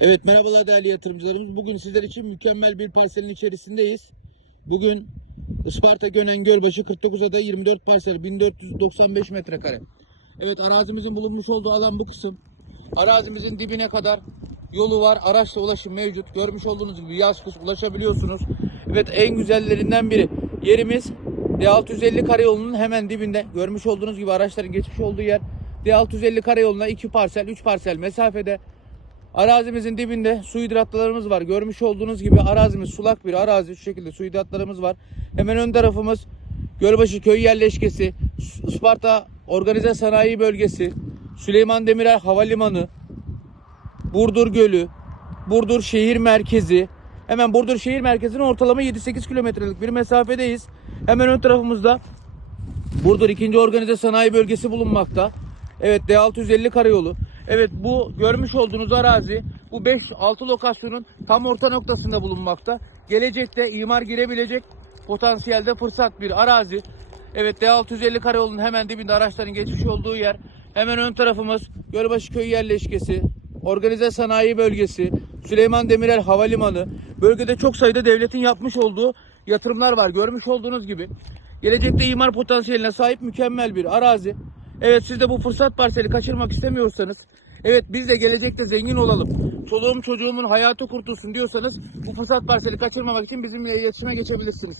Evet merhabalar değerli yatırımcılarımız. Bugün sizler için mükemmel bir parselin içerisindeyiz. Bugün Isparta Gönen Gölbaşı 49 ada 24 parsel 1495 metrekare. Evet arazimizin bulunmuş olduğu alan bu kısım. Arazimizin dibine kadar yolu var. Araçla ulaşım mevcut. Görmüş olduğunuz gibi yaz kış ulaşabiliyorsunuz. Evet en güzellerinden biri. Yerimiz D650 karayolunun hemen dibinde. Görmüş olduğunuz gibi araçların geçmiş olduğu yer. D650 karayoluna 2 parsel 3 parsel mesafede. Arazimizin dibinde su hidratlarımız var. Görmüş olduğunuz gibi arazimiz sulak bir arazi. Şu şekilde su hidratlarımız var. Hemen ön tarafımız Gölbaşı Köy Yerleşkesi, Isparta Organize Sanayi Bölgesi, Süleyman Demirel Havalimanı, Burdur Gölü, Burdur Şehir Merkezi. Hemen Burdur Şehir Merkezi'nin ortalama 7-8 kilometrelik bir mesafedeyiz. Hemen ön tarafımızda Burdur 2. Organize Sanayi Bölgesi bulunmakta. Evet D650 karayolu. Evet bu görmüş olduğunuz arazi bu 5-6 lokasyonun tam orta noktasında bulunmakta. Gelecekte imar girebilecek potansiyelde fırsat bir arazi. Evet D650 karayolunun hemen dibinde araçların geçmiş olduğu yer. Hemen ön tarafımız Gölbaşı Köy Yerleşkesi, Organize Sanayi Bölgesi, Süleyman Demirel Havalimanı. Bölgede çok sayıda devletin yapmış olduğu yatırımlar var. Görmüş olduğunuz gibi. Gelecekte imar potansiyeline sahip mükemmel bir arazi. Evet siz de bu fırsat parseli kaçırmak istemiyorsanız, evet biz de gelecekte zengin olalım, çoluğum çocuğumun hayatı kurtulsun diyorsanız bu fırsat parseli kaçırmamak için bizimle iletişime geçebilirsiniz.